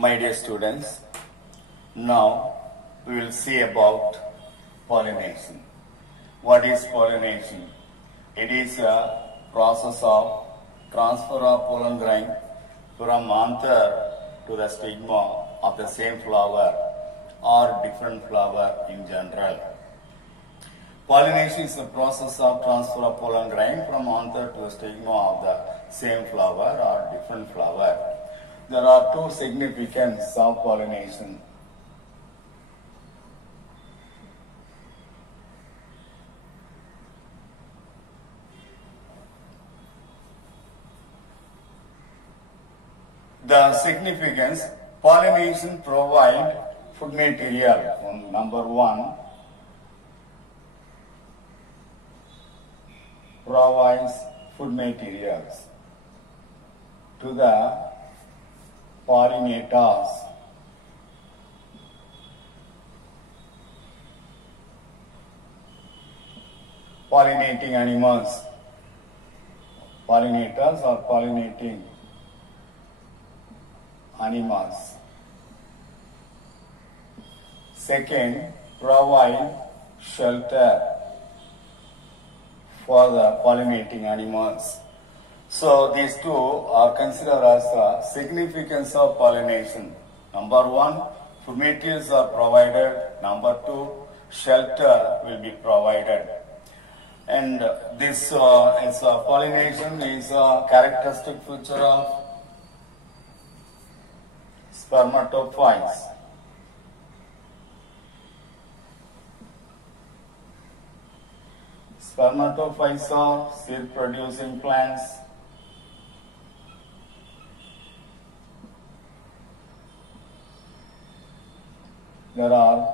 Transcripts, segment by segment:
My dear students, now we will see about pollination. What is pollination? It is a process of transfer of pollen grain from anther to the stigma of the same flower or different flower in general. Pollination is the process of transfer of pollen grain from anther to the stigma of the same flower or different flower. There are two significance of pollination. The significance, pollination provide food material. Number one, provides food materials to the pollinators. Pollinating animals. Pollinators or pollinating animals. Second, provide shelter for the pollinating animals. So these two are considered as the significance of pollination. Number one, food materials are provided. Number two, shelter will be provided. And this pollination is a characteristic feature of spermatophytes. Spermatophytes are seed-producing plants. There are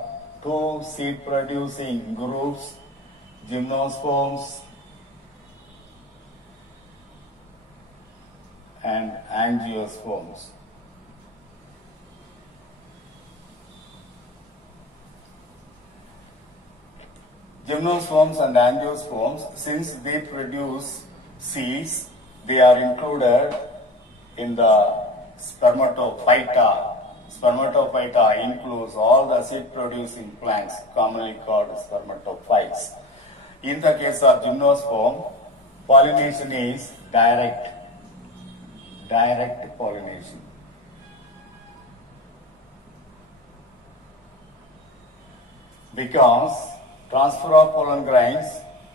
two seed-producing groups, gymnosperms and angiosperms. Gymnosperms and angiosperms, since they produce seeds, they are included in the spermatophyta. Spermatophyta includes all the seed-producing plants, commonly called spermatophytes. In the case of gymnosperm, pollination is direct pollination. Because transfer of pollen grains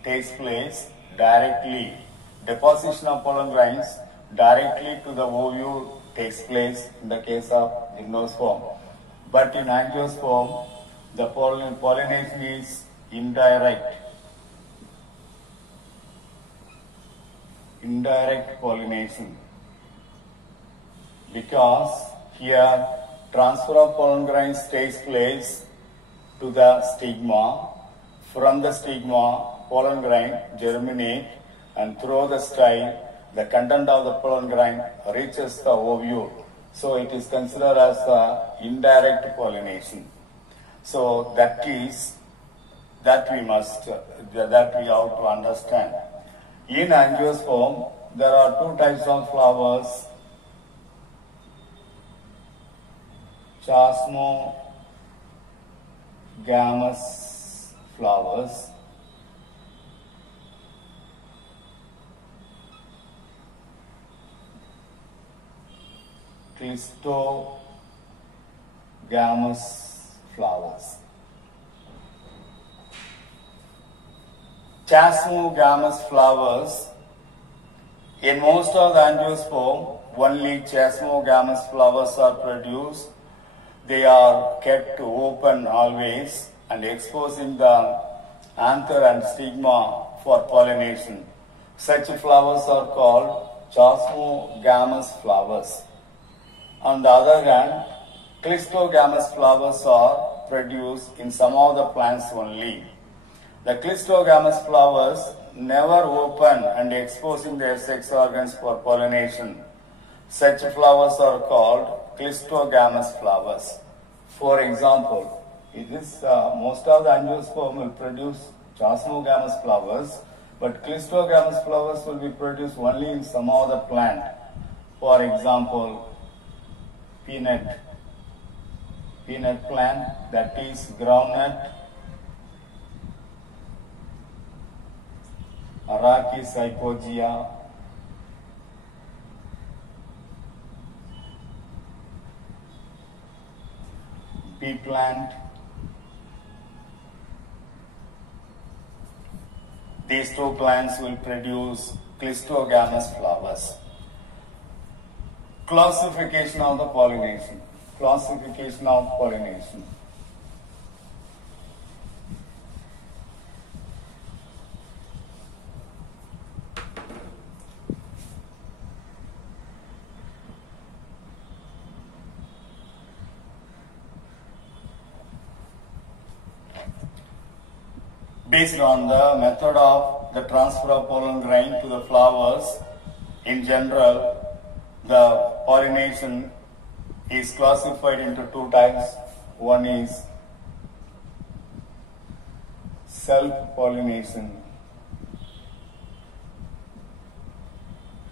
takes place directly. Deposition of pollen grains directly to the ovule takes place in the case of gymnosperm. But in angiosperm, the pollination is indirect pollination. Because here transfer of pollen grains takes place to the stigma. From the stigma, pollen grain germinate, and through the style, the content of the pollen grain reaches the ovule. So it is considered as indirect pollination. So that we have to understand. In angiosperm, there are two types of flowers: chasmogamous flowers clistogamous flowers. Chasmogamous flowers, in most of the angiosperm, only chasmogamous flowers are produced. They are kept open always and exposing the anther and stigma for pollination. Such flowers are called chasmogamous flowers. On the other hand, clistogamous flowers are produced in some of the plants only. The clistogamous flowers never open and exposing their sex organs for pollination. Such flowers are called clistogamous flowers. For example, most of the angiosperm will produce chasmogamous flowers, but clistogamous flowers will be produced only in some of the plant. For example, peanut peanut plant, that is groundnut. Arachis hypogaea. Pea plant. These two plants will produce clistogamous flowers. Classification of the pollination. Classification of pollination. Based on the method of the transfer of pollen grain to the flowers, in general, the pollination is classified into two types. One is self-pollination.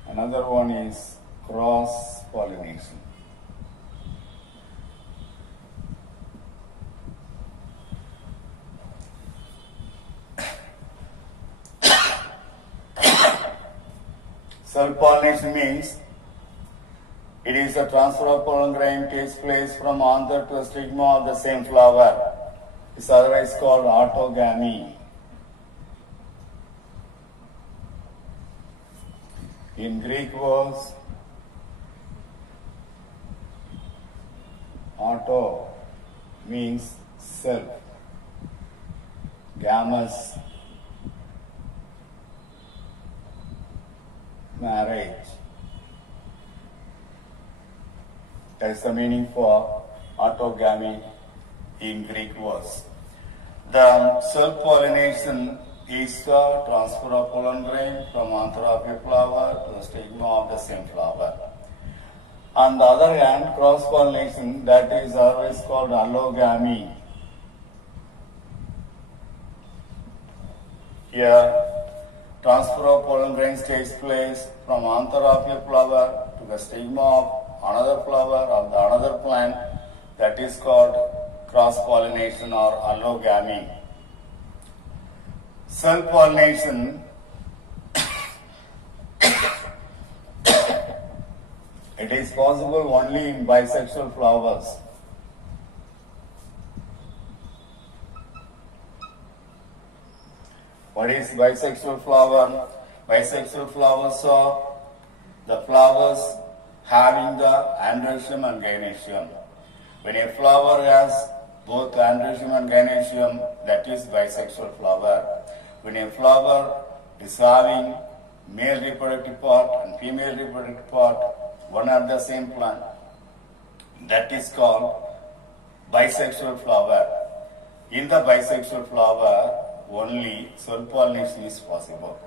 Another one is cross-pollination. Self-pollination means it is a transfer of pollen grain takes place from anther to a stigma of the same flower. It's otherwise called autogamy. In Greek words, auto means self, gamous, marriage. That is the meaning for autogamy in Greek words. The self-pollination is the transfer of pollen grain from anther of a flower to the stigma of the same flower. On the other hand, cross-pollination, that is always called allogamy. Here, transfer of pollen grains takes place from anther of a flower to the stigma of another flower of the another plant, that is called cross-pollination or allogamy. Self-pollination, it is possible only in bisexual flowers. What is bisexual flower? Bisexual flowers are the flowers having the androecium and gynoecium. When a flower has both androecium and gynoecium, that is bisexual flower. When a flower is having male reproductive part and female reproductive part, one at the same plant, that is called bisexual flower. In the bisexual flower, only self-pollination is possible.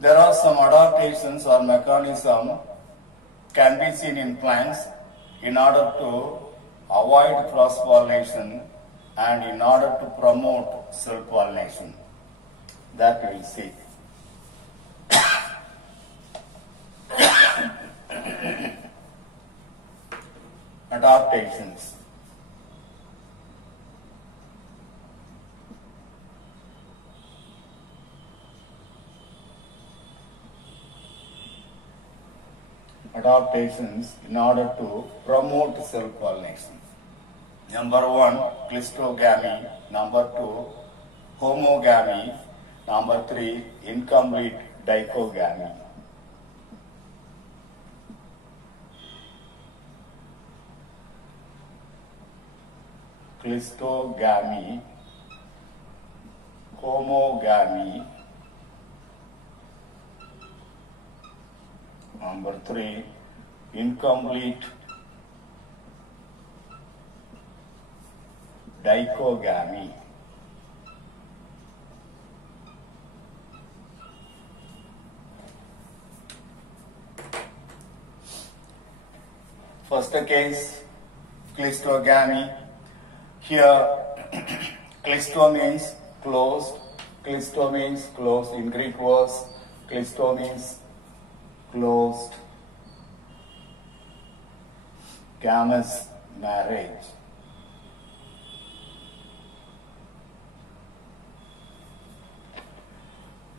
There are some adaptations or mechanism can be seen in plants in order to avoid cross-pollination and in order to promote self-pollination. That we will see. Adaptations. Adaptations in order to promote self-pollination. Number 1, clistogamy. Number 2, homogamy. Number 3, incomplete dichogamy. Clistogamy, homogamy. Number 3, incomplete dichogamy. First case, clistogamy. Here, clisto means closed. Clisto means closed. In Greek words, clisto means closed. Gamous marriage.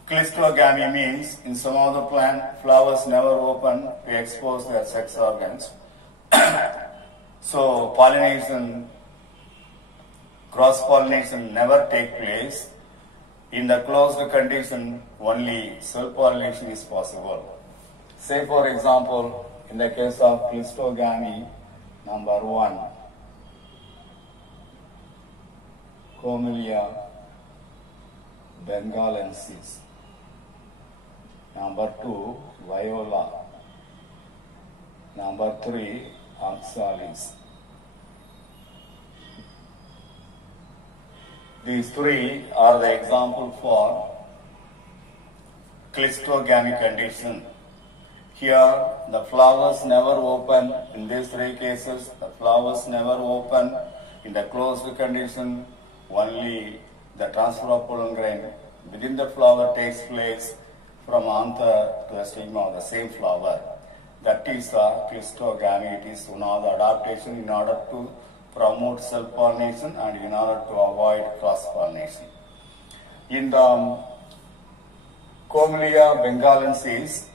Cleistogamy means in some of the plant, flowers never open to expose their sex organs. So pollination, cross-pollination never take place. In the closed condition, only self-pollination is possible. Say for example, in the case of cleistogamy, number 1, Camellia bengalensis. Number 2, Viola. Number 3, Oxalis. These 3 are the example for cleistogamy condition. Here, the flowers never open. In these 3 cases, the flowers never open. In the closed condition, only the transfer of pollen grain within the flower takes place from anther to the stigma of the same flower. That is cleistogamy. It is one of the adaptation in order to promote self-pollination and in order to avoid cross-pollination. In the Camellia bengalensis,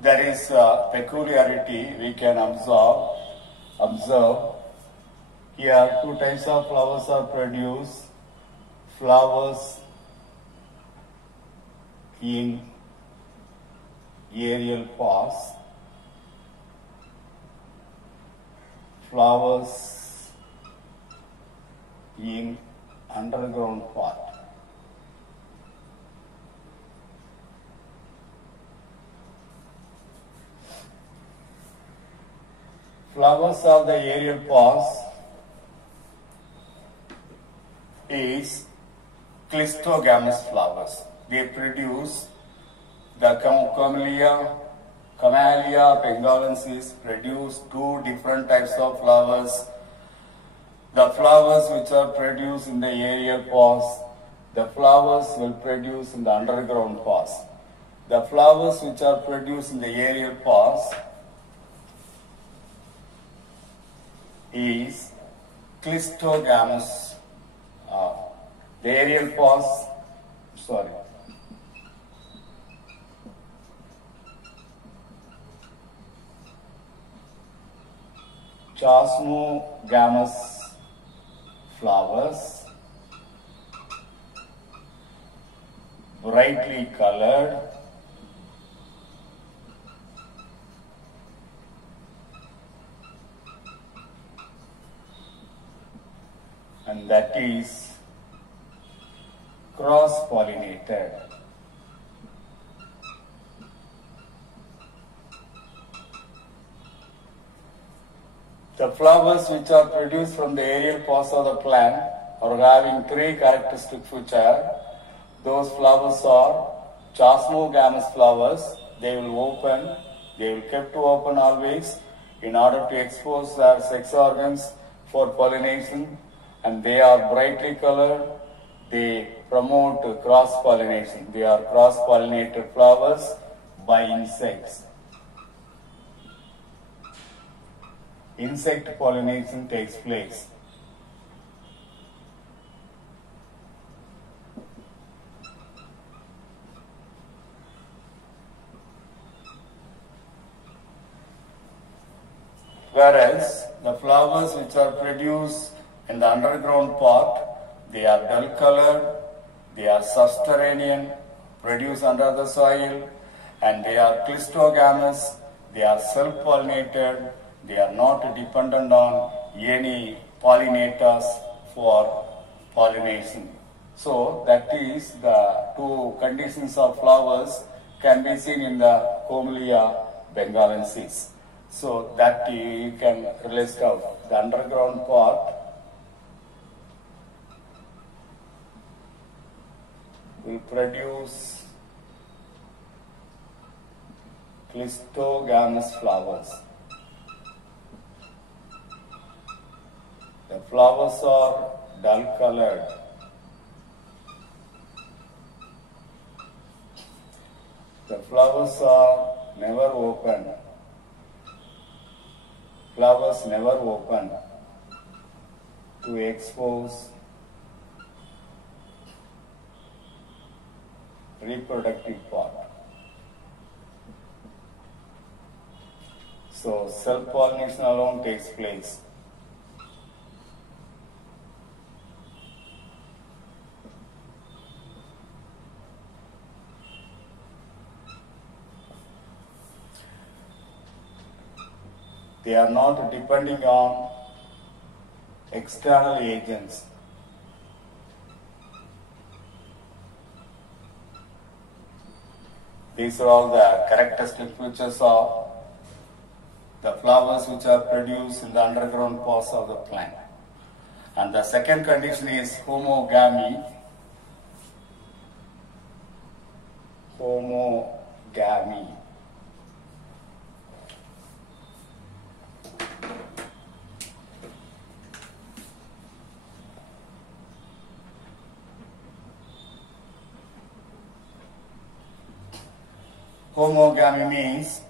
there is a peculiarity we can observe. Here 2 types of flowers are produced. Flowers in aerial pause, flowers in underground part. Flowers of the aerial pause is cleistogamous flowers. They produce the Camellia bengalensis produce 2 different types of flowers. The flowers which are produced in the aerial pause, the flowers will produce in the underground pause. The flowers which are produced in the aerial pause is cleistogamous. The aerial pause, chasmogamous flowers, brightly colored, and that is cross-pollinated. The flowers which are produced from the aerial pause of the plant are having 3 characteristic features. Those flowers are chasmogamous flowers. They will open, they will kept to open always in order to expose their sex organs for pollination, and they are brightly colored. They promote cross-pollination. They are cross-pollinated flowers by insects. Insect pollination takes place. Whereas the flowers which are produced in the underground part, they are dull colored, they are subterranean, produced under the soil, and they are cleistogamous, they are self-pollinated, they are not dependent on any pollinators for pollination. So that is the 2 conditions of flowers can be seen in the Camellia bengalensis. So that you can list out the underground part will produce cleistogamous flowers. The flowers are dull colored. The flowers are never open. Flowers never open to expose reproductive part. So self-pollination alone takes place. They are not depending on external agents. These are all the characteristic features of the flowers which are produced in the underground parts of the plant. And the second condition is homogamy. Homogamy. Homogamy means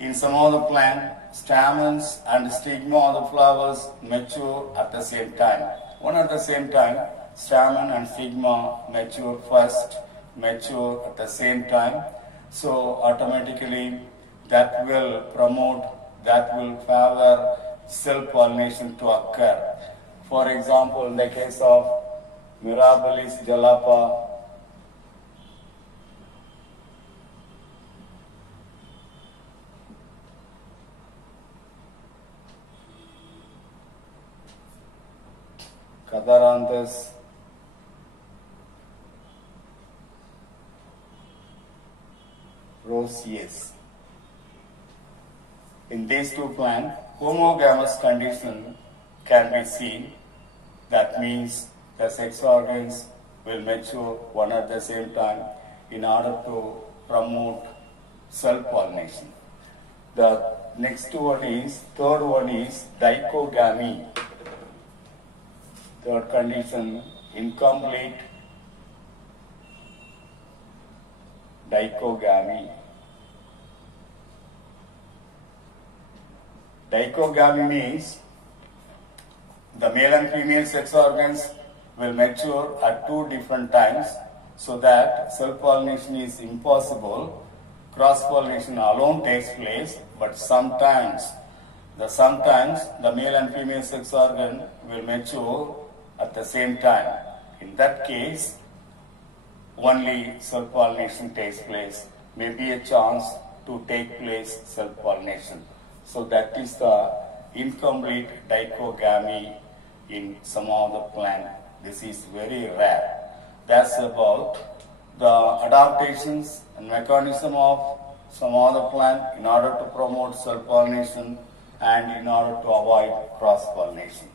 in some of the plant, stamens and stigma of the flowers mature at the same time. One at the same time, stamen and stigma mature first, mature at the same time. So automatically that will promote, that will favor self-pollination to occur. For example, in the case of Mirabilis jalapa, Catharanthus, roseus. In these two plants, homogamous condition can be seen. That means the sex organs will mature one at the same time in order to promote self-pollination. The next one is, third one is dichogamy. Third condition, incomplete dichogamy. Dichogamy means the male and female sex organs will mature at two different times, so that self-pollination is impossible. Cross-pollination alone takes place, but sometimes the male and female sex organ will mature at the same time. In that case, only self-pollination takes place. Maybe a chance to take place self-pollination. So that is the incomplete dichogamy in some of the plant. This is very rare. That's about the adaptations and mechanism of some of the plant in order to promote self-pollination and in order to avoid cross-pollination.